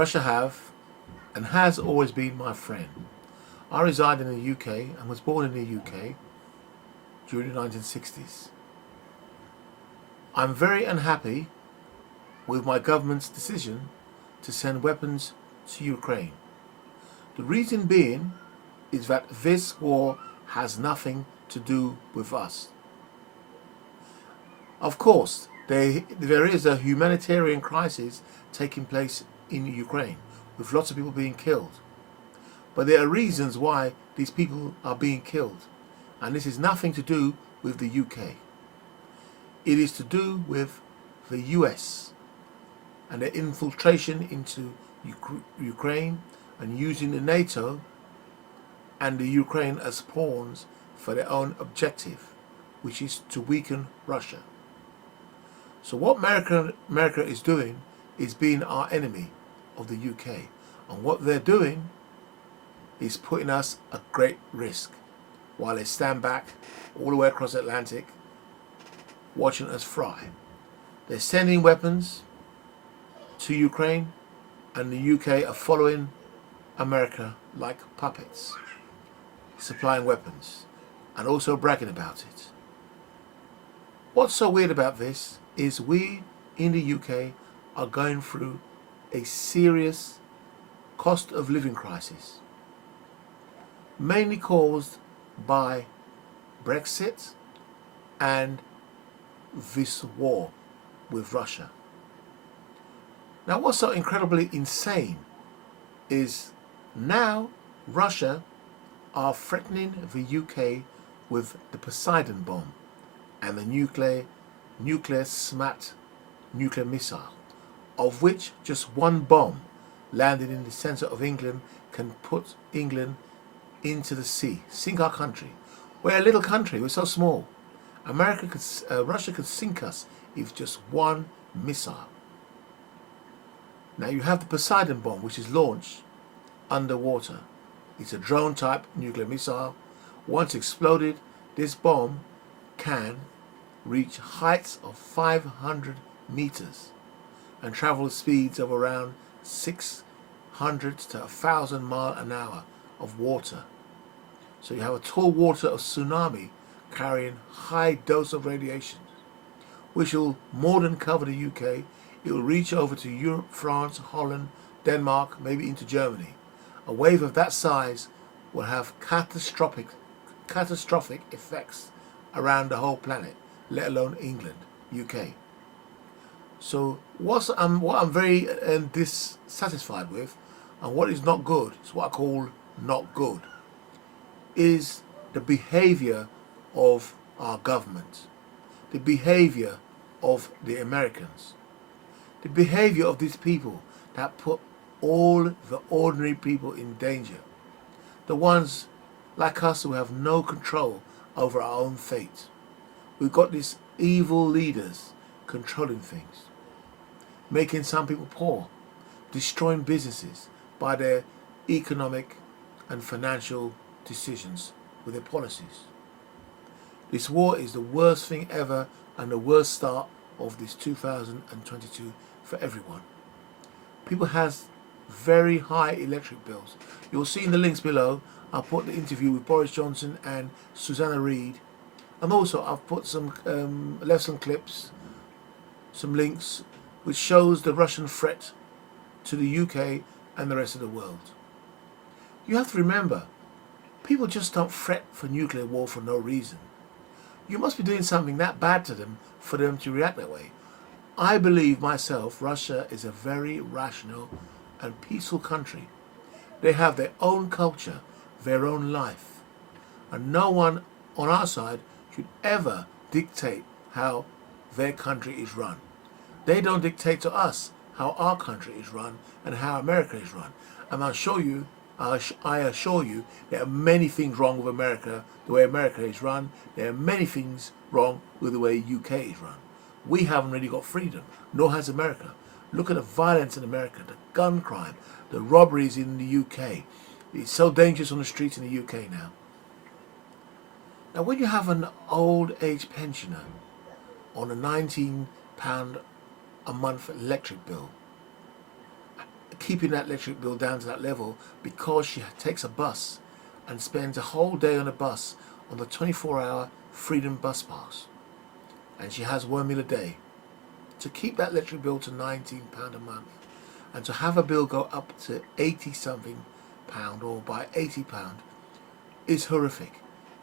Russia have and has always been my friend. I reside in the UK and was born in the UK during the 1960s. I'm very unhappy with my government's decision to send weapons to Ukraine. The reason being is that this war has nothing to do with us. Of course, there is a humanitarian crisis taking place in Ukraine, with lots of people being killed. But there are reasons why these people are being killed, and this is nothing to do with the UK. It is to do with the US and their infiltration into Ukraine and using the NATO and the Ukraine as pawns for their own objective, which is to weaken Russia. So what America is doing is being our enemy of the UK, and what they're doing is putting us at great risk while they stand back all the way across the Atlantic watching us fry. They're sending weapons to Ukraine, and the UK are following America like puppets, supplying weapons and also bragging about it. What's so weird about this is we in the UK are going through a serious cost of living crisis, mainly caused by Brexit and this war with Russia. Now, what's so incredibly insane is now Russia are threatening the UK with the Poseidon bomb and the nuclear SMAT nuclear missile, of which just one bomb landed in the centre of England can put England into the sea, sink our country. We're a little country, we're so small. Russia could sink us if just one missile. Now you have the Poseidon bomb, which is launched underwater. It's a drone type nuclear missile. Once exploded, this bomb can reach heights of 500 meters and travel speeds of around 600 to 1,000 miles an hour of water. So you have a tall water of tsunami carrying high dose of radiation, which will more than cover the UK. It will reach over to Europe, France, Holland, Denmark, maybe into Germany. A wave of that size will have catastrophic effects around the whole planet, let alone England, UK. So what I'm very dissatisfied with, and what is not good, it's what I call not good, is the behaviour of our government, the behaviour of the Americans, the behaviour of these people that put all the ordinary people in danger, the ones like us who have no control over our own fate. We've got these evil leaders controlling things, making some people poor, destroying businesses by their economic and financial decisions with their policies. This war is the worst thing ever and the worst start of this 2022 for everyone. People have very high electric bills. You'll see in the links below, I'll put the interview with Boris Johnson and Susanna Reid, and also I've put some left some clips, some links, which shows the Russian threat to the UK and the rest of the world. You have to remember, people just don't threat for nuclear war for no reason. You must be doing something that bad to them for them to react that way. I believe myself, Russia is a very rational and peaceful country. They have their own culture, their own life, and no one on our side should ever dictate how their country is run. They don't dictate to us how our country is run and how America is run. And I assure you, there are many things wrong with America, the way America is run. There are many things wrong with the way UK is run. We haven't really got freedom, nor has America. Look at the violence in America, the gun crime, the robberies in the UK. It's so dangerous on the streets in the UK now. Now when you have an old age pensioner on a £19 a month electric bill, keeping that electric bill down to that level because she takes a bus and spends a whole day on a bus on the 24-hour Freedom Bus Pass. And she has one meal a day. To keep that electric bill to £19 a month and to have a bill go up to 80 something pound or by £80 is horrific.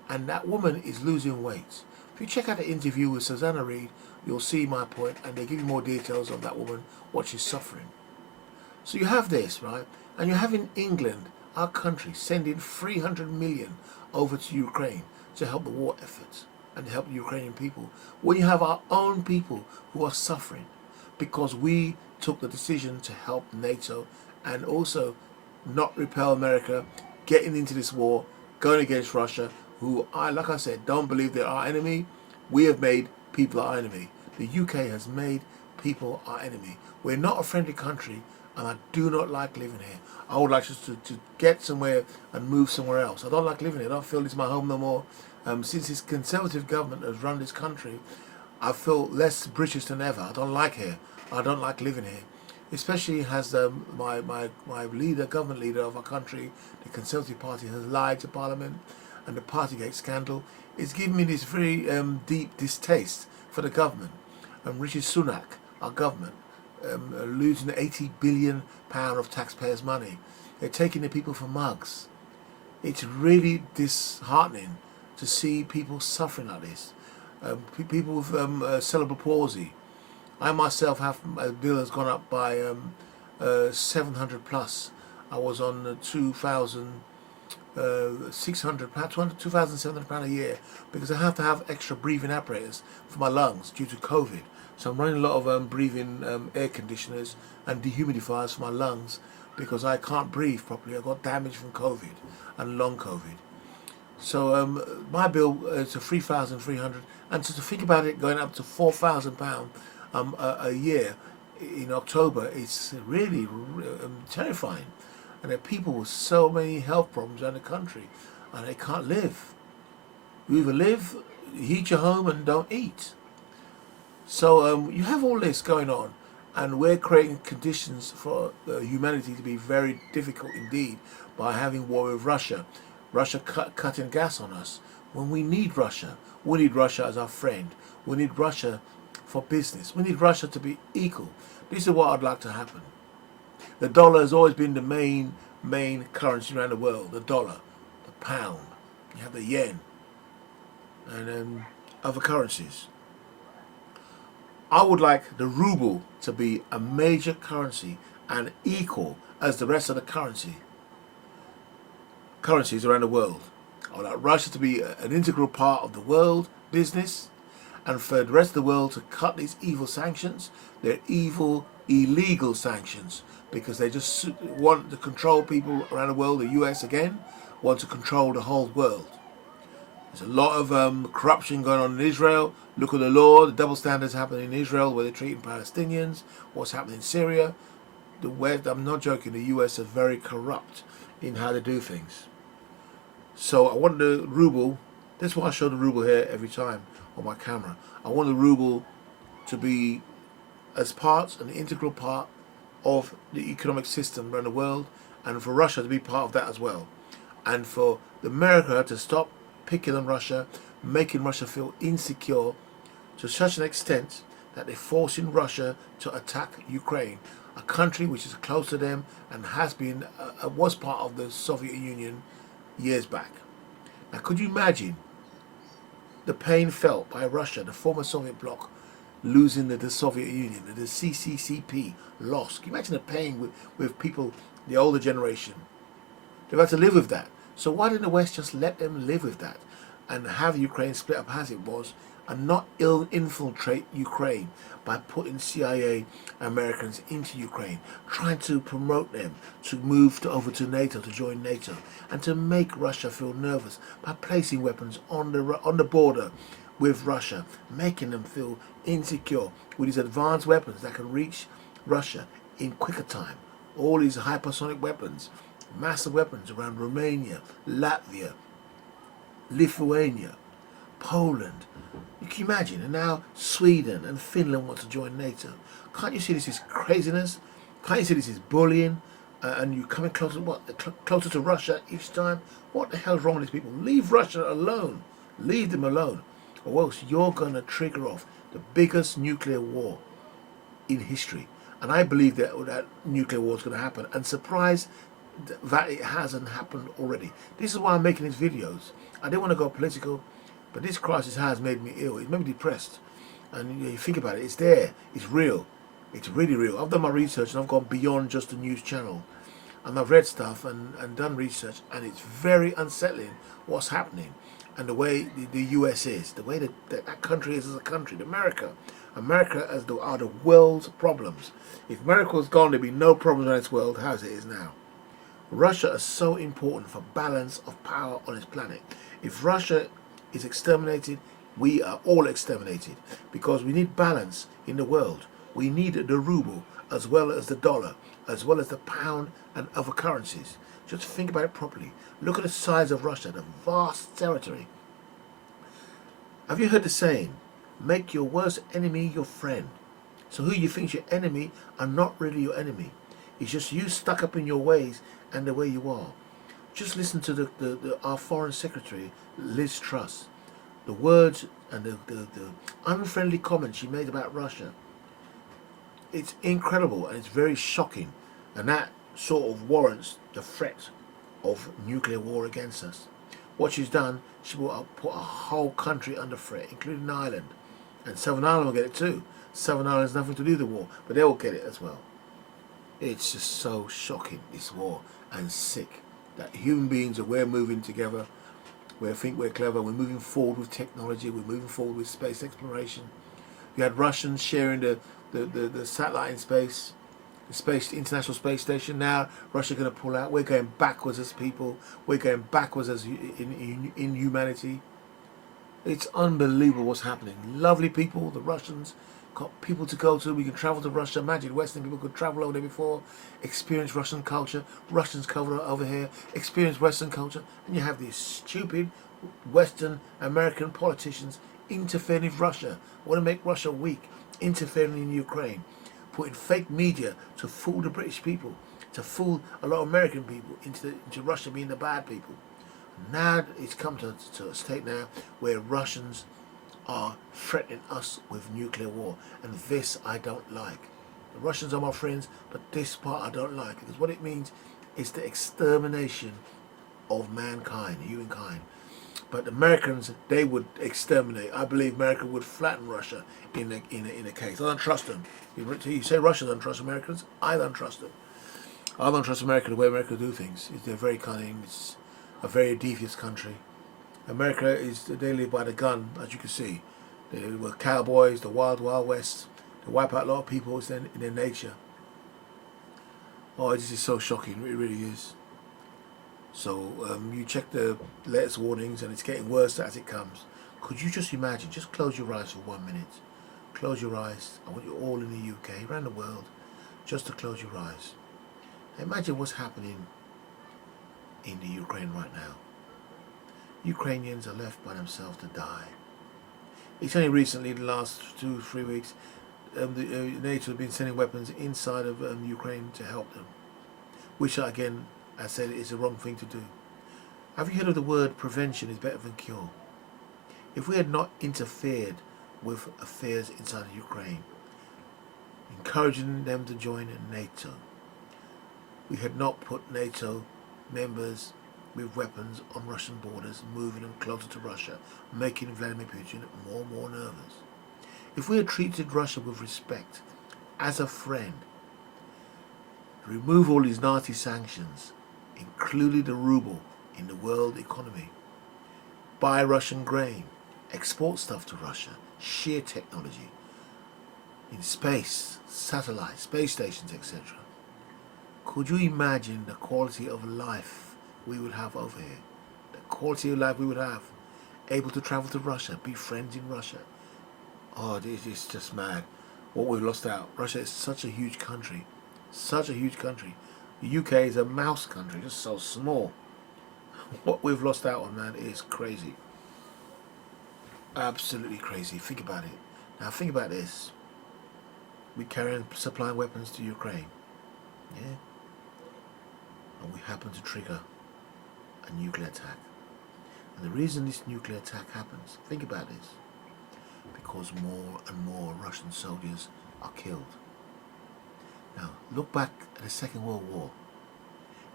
And that woman is losing weight. If you check out the interview with Susanna Reid, you'll see my point, and they give you more details on that woman, what she's suffering. So you have this, right? And you have in England, our country, sending 300 million over to Ukraine to help the war efforts and to help the Ukrainian people. When you have our own people who are suffering because we took the decision to help NATO and also not repel America getting into this war, going against Russia, who I, like I said, don't believe they're our enemy. We have made people our enemy. The UK has made people our enemy. We're not a friendly country, and I do not like living here. I would like to get somewhere and move somewhere else. I don't like living here. I don't feel it's my home no more. Since this Conservative government has run this country, I feel less British than ever. I don't like here. I don't like living here. Especially as my leader, government leader of our country, the Conservative Party, has lied to Parliament, and the Partygate scandal is giving me this very deep distaste for the government. Rishi Sunak, our government, losing £80 billion of taxpayers' money. They're taking the people for mugs. It's really disheartening to see people suffering like this. People with cerebral palsy. I myself have, my bill has gone up by 700 plus. I was on £2,700 a year because I have to have extra breathing apparatus for my lungs due to COVID. So I'm running a lot of breathing air conditioners and dehumidifiers for my lungs because I can't breathe properly. I got damage from COVID and long COVID. So my bill is to 3,300, and to think about it going up to £4,000 a year in October, it's really terrifying. And there are people with so many health problems in the country, and they can't live. You either live, heat your home, and don't eat. So you have all this going on, and we're creating conditions for humanity to be very difficult indeed by having war with Russia. Russia cutting gas on us when we need Russia. We need Russia as our friend. We need Russia for business. We need Russia to be equal. This is what I'd like to happen. The dollar has always been the main currency around the world. The dollar, the pound, you have the yen, and other currencies. I would like the ruble to be a major currency and equal as the rest of the currencies around the world. I would like Russia to be an integral part of the world business, and for the rest of the world to cut these evil sanctions. They're evil, illegal sanctions, because they just want to control people around the world. The US again want to control the whole world. There's a lot of corruption going on in Israel. Look at the law, the double standards happening in Israel, where they're treating Palestinians, what's happening in Syria. The West, I'm not joking, the US are very corrupt in how they do things. So I want the ruble, that's why I show the ruble here every time on my camera. I want the ruble to be as part, an integral part of the economic system around the world, and for Russia to be part of that as well. And for America to stop picking on Russia, making Russia feel insecure to such an extent that they're forcing Russia to attack Ukraine, a country which is close to them and has been, was part of the Soviet Union years back. Now could you imagine the pain felt by Russia, the former Soviet bloc, losing the Soviet Union, the CCCP lost? Can you imagine the pain with people, the older generation? They've had to live with that. So why didn't the West just let them live with that and have Ukraine split up as it was, and not infiltrate Ukraine by putting CIA Americans into Ukraine, trying to promote them to move over to NATO, to join NATO, and to make Russia feel nervous by placing weapons on the border with Russia, making them feel insecure with these advanced weapons that can reach Russia in quicker time. All these hypersonic weapons, massive weapons around Romania, Latvia, Lithuania, Poland. You can imagine, and now Sweden and Finland want to join NATO. Can't you see this is craziness? Can't you see this is bullying? And you're coming closer, closer to Russia each time? What the hell's wrong with these people? Leave Russia alone. Leave them alone. Or else you're going to trigger off the biggest nuclear war in history. And I believe that nuclear war is going to happen. And surprised that it hasn't happened already. This is why I'm making these videos. I didn't want to go political, but this crisis has made me ill. It made me depressed. And you think about it, it's there. It's real. It's really real. I've done my research and I've gone beyond just a news channel. And I've read stuff and done research, and it's very unsettling what's happening. And the way the US is, the way that country is as a country, America are the world's problems. If America was gone, there'd be no problems in its world as it is now. Russia is so important for balance of power on this planet. If Russia is exterminated, we are all exterminated, because we need balance in the world. We need the ruble as well as the dollar, as well as the pound and other currencies. Just think about it properly. Look at the size of Russia, the vast territory. Have you heard the saying, make your worst enemy your friend? So who you think is your enemy are not really your enemy. It's just you stuck up in your ways and the way you are. Just listen to our Foreign Secretary, Liz Truss. The words and the unfriendly comments she made about Russia. It's incredible and it's very shocking. And that sort of warrants the threat of nuclear war against us. What she's done, she will put a whole country under threat, including Ireland. And Southern Ireland will get it too. Southern Ireland has nothing to do with the war, but they will get it as well. It's just so shocking, this war, and sick, that human beings we're moving together. We think we're clever, we're moving forward with technology, we're moving forward with space exploration. You had Russians sharing the satellite in space, the International Space Station. Now Russia's going to pull out. We're going backwards as people. We're going backwards as in humanity. It's unbelievable what's happening. Lovely people, the Russians, got people to go to. We can travel to Russia. Imagine Western people could travel over there before, experience Russian culture. Russians cover over here, experience Western culture. And you have these stupid Western American politicians interfering with Russia, want to make Russia weak, interfering in Ukraine, putting fake media to fool the British people, to fool a lot of American people into Russia being the bad people. Now it's come to a state now where Russians are threatening us with nuclear war, and this I don't like. The Russians are my friends, but this part I don't like, because what it means is the extermination of mankind, humankind. But the Americans, they would exterminate. I believe America would flatten Russia in a case. I don't trust them. You say Russia don't trust Americans. I don't trust them. I don't trust America the way America do things. They're very cunning. It's a very devious country. America they live by the gun, as you can see. They were cowboys, the wild west. They wipe out a lot of people. It's in their nature. Oh, this is so shocking. It really is. So you check the latest warnings, and it's getting worse as it comes. Could you just imagine? Just close your eyes for 1 minute. Close your eyes. I want you all in the UK, around the world, just to close your eyes. Imagine what's happening in the Ukraine right now. Ukrainians are left by themselves to die. It's only recently, the last 2-3 weeks, NATO have been sending weapons inside of Ukraine to help them, which again, I said, is the wrong thing to do. Have you heard of the word prevention is better than cure? If we had not interfered with affairs inside of Ukraine, encouraging them to join NATO, we had not put NATO members with weapons on Russian borders, moving them closer to Russia, making Vladimir Putin more and more nervous. If we had treated Russia with respect, as a friend, remove all these nasty sanctions, including the ruble in the world economy, buy Russian grain, export stuff to Russia, share technology in space, satellites, space stations, etc. Could you imagine the quality of life we would have over here? The quality of life we would have, able to travel to Russia, be friends in Russia. Oh, this is just mad what we've lost out. Russia is such a huge country, such a huge country. The UK is a mouse country, just so small. What we've lost out on, man, is crazy. Absolutely crazy. Think about it. Now think about this. We carry on supplying weapons to Ukraine. Yeah? And we happen to trigger a nuclear attack. And the reason this nuclear attack happens, think about this, because more and more Russian soldiers are killed. Now, look back at the Second World War.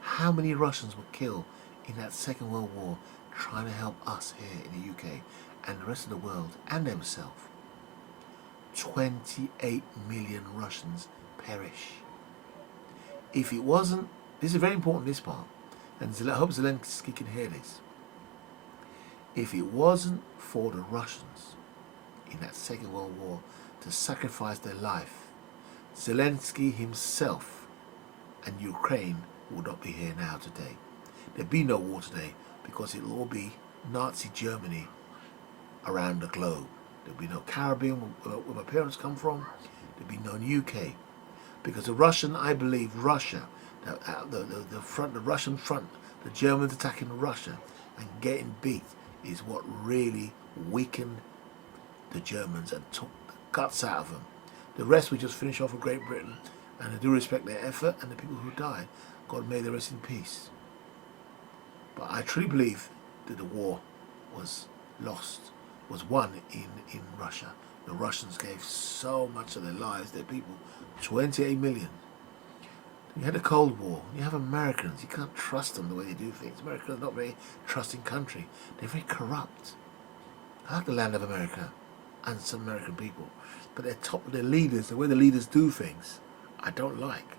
How many Russians were killed in that Second World War trying to help us here in the UK and the rest of the world and themselves? 28 million Russians perish. If it wasn't, this is very important, this part, and I hope Zelensky can hear this. If it wasn't for the Russians in that Second World War to sacrifice their life, Zelensky himself and Ukraine would not be here now today. There'd be no war today because it'll all be Nazi Germany around the globe. There'd be no Caribbean where my parents come from. There'd be no UK. Because the Russian, I believe, Russia, the Russian front, the Germans attacking Russia and getting beat is what really weakened the Germans and took the guts out of them. The rest we just finish off with Great Britain, and I do respect their effort and the people who died. God may they rest in peace. But I truly believe that the war was lost, was won in Russia. The Russians gave so much of their lives, their people, 28 million. You had the Cold War. You have Americans. You can't trust them the way they do things. America is not a very trusting country. They're very corrupt. I like the land of America and some American people, but their leaders, the way the leaders do things, I don't like.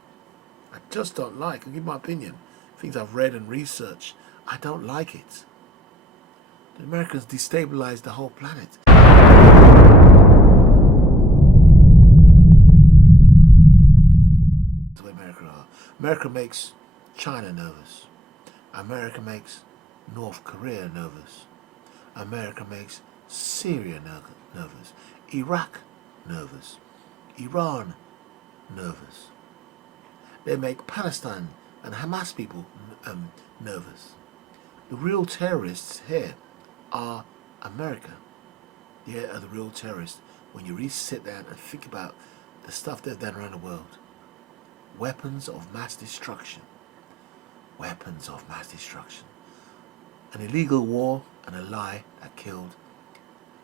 I just don't like. I'll give my opinion. Things I've read and researched, I don't like it. The Americans destabilized the whole planet. That's the way America are. America makes China nervous. America makes North Korea nervous. America makes Syria nervous. Iraq nervous. Iran nervous. They make Palestine and Hamas people nervous. The real terrorists here are America. They are the real terrorists when you really sit down and think about the stuff they've done around the world. Weapons of mass destruction. Weapons of mass destruction. An illegal war and a lie that killed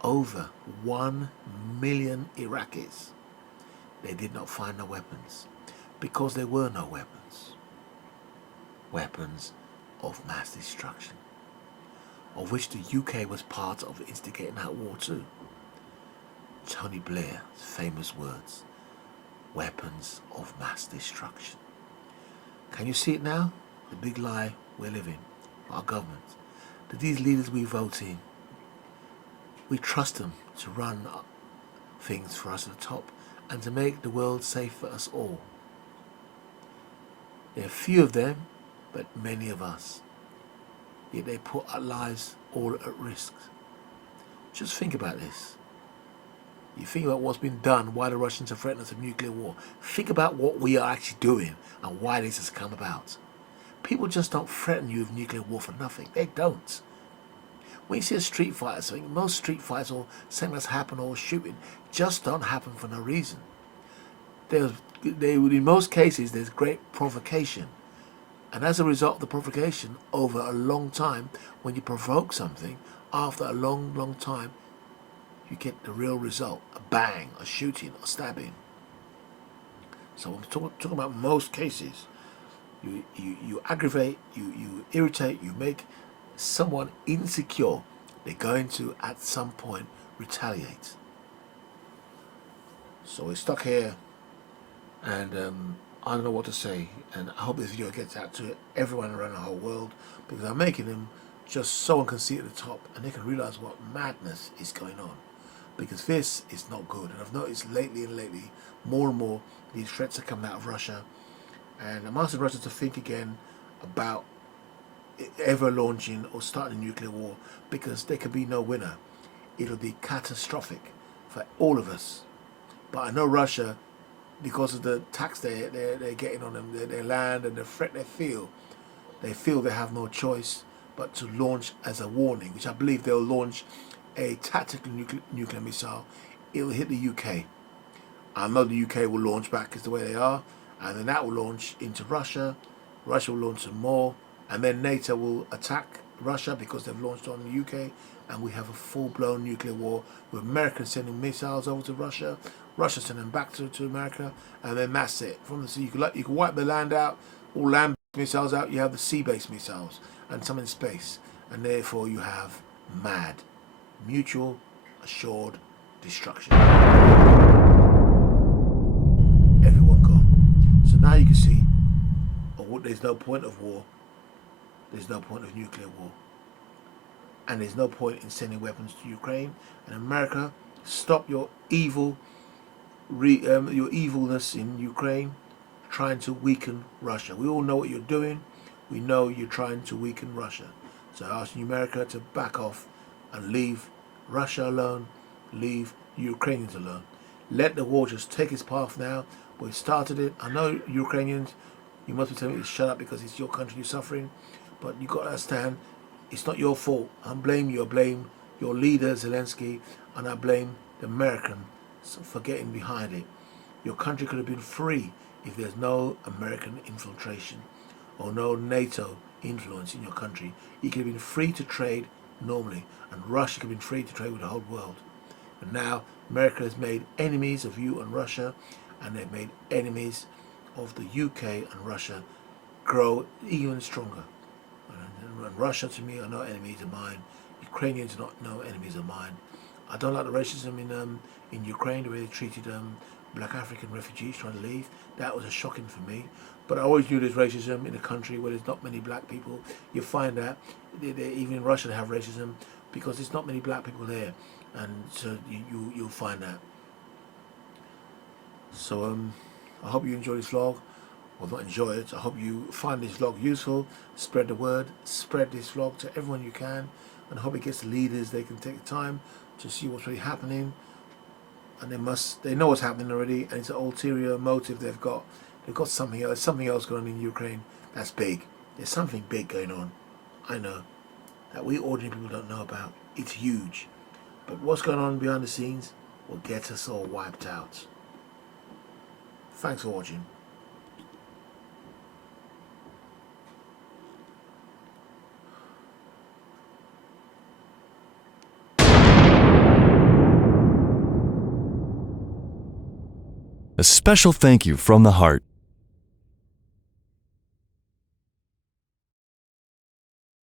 over 1 million Iraqis. They did not find no weapons because there were no weapons. Weapons of mass destruction, of which the UK was part of instigating that war too. Tony Blair's famous words, weapons of mass destruction. Can you see it now? The big lie we're living, our government, that these leaders we vote in, we trust them to run things for us at the top and to make the world safe for us all. There are few of them, but many of us. Yet they put our lives all at risk. Just think about this. You think about what's been done, why the Russians have threatened us with nuclear war. Think about what we are actually doing and why this has come about. People just don't threaten you with nuclear war for nothing. They don't. When you see a street fight or something, most street fights or something that's happened or shooting just don't happen for no reason. In most cases, there's great provocation. And as a result of the provocation, over a long time, when you provoke something, after a long, long time, you get the real result. A bang, a shooting, a stabbing. So I'm talking about most cases. You aggravate, you irritate, you make someone insecure. They're going to, at some point, retaliate. So we're stuck here, and I don't know what to say, and I hope this video gets out to everyone around the whole world, because I'm making them just so one can see at the top and they can realize what madness is going on, because this is not good. And I've noticed lately more and more these threats are coming out of Russia, and I'm asking Russia to think again about ever launching or starting a nuclear war, because there could be no winner. It'll be catastrophic for all of us. But I know Russia, because of the tax they're getting on them, their land and the threat they feel they have no choice but to launch as a warning, which I believe they'll launch a tactical nuclear missile. It'll hit the UK. I know the UK will launch back as the way they are, and then that will launch into Russia. Russia will launch some more, and then NATO will attack Russia because they've launched on the UK, and we have a full-blown nuclear war with America sending missiles over to Russia, Russia sending them back to America, and then that's it. From the sea, you can wipe the land out, all land missiles out. You have the sea-based missiles and some in space, and therefore you have MAD, mutual assured destruction. Everyone gone. So now you can see, there's no point of war. There's no point of nuclear war. And there's no point in sending weapons to Ukraine. And America, stop your your evilness in Ukraine, trying to weaken Russia. We all know what you're doing. We know you're trying to weaken Russia. So I ask America to back off and leave Russia alone, leave Ukrainians alone. Let the war just take its path now. We've started it. I know Ukrainians, you must be telling me to shut up because it's your country you're suffering, but you've got to understand it's not your fault. I blame you. I blame your leader, Zelensky, and I blame the Americans for getting behind it. Your country could have been free if there's no American infiltration or no NATO influence in your country. You could have been free to trade normally, and Russia could have been free to trade with the whole world. But now America has made enemies of you and Russia, and they've made enemies of the UK and Russia grow even stronger. And Russia, to me, are not enemies of mine. Ukrainians are not no enemies of mine. I don't like the racism in Ukraine, the way they treated black African refugees trying to leave. That was shocking for me. But I always knew there's racism in a country where there's not many black people. You find that even in Russia they have racism because there's not many black people there, and so you'll find that. So I hope you enjoy this vlog. Well, not enjoy it. I hope you find this vlog useful. Spread the word. Spread this vlog to everyone you can, and I hope it gets the leaders. They can take the time to see what's really happening, and they know what's happening already, and it's an ulterior motive they've got. They've got something else. Something else going on in Ukraine that's big. There's something big going on. I know that we ordinary people don't know about. It's huge, but what's going on behind the scenes will get us all wiped out. Thanks for watching. A special thank you from the heart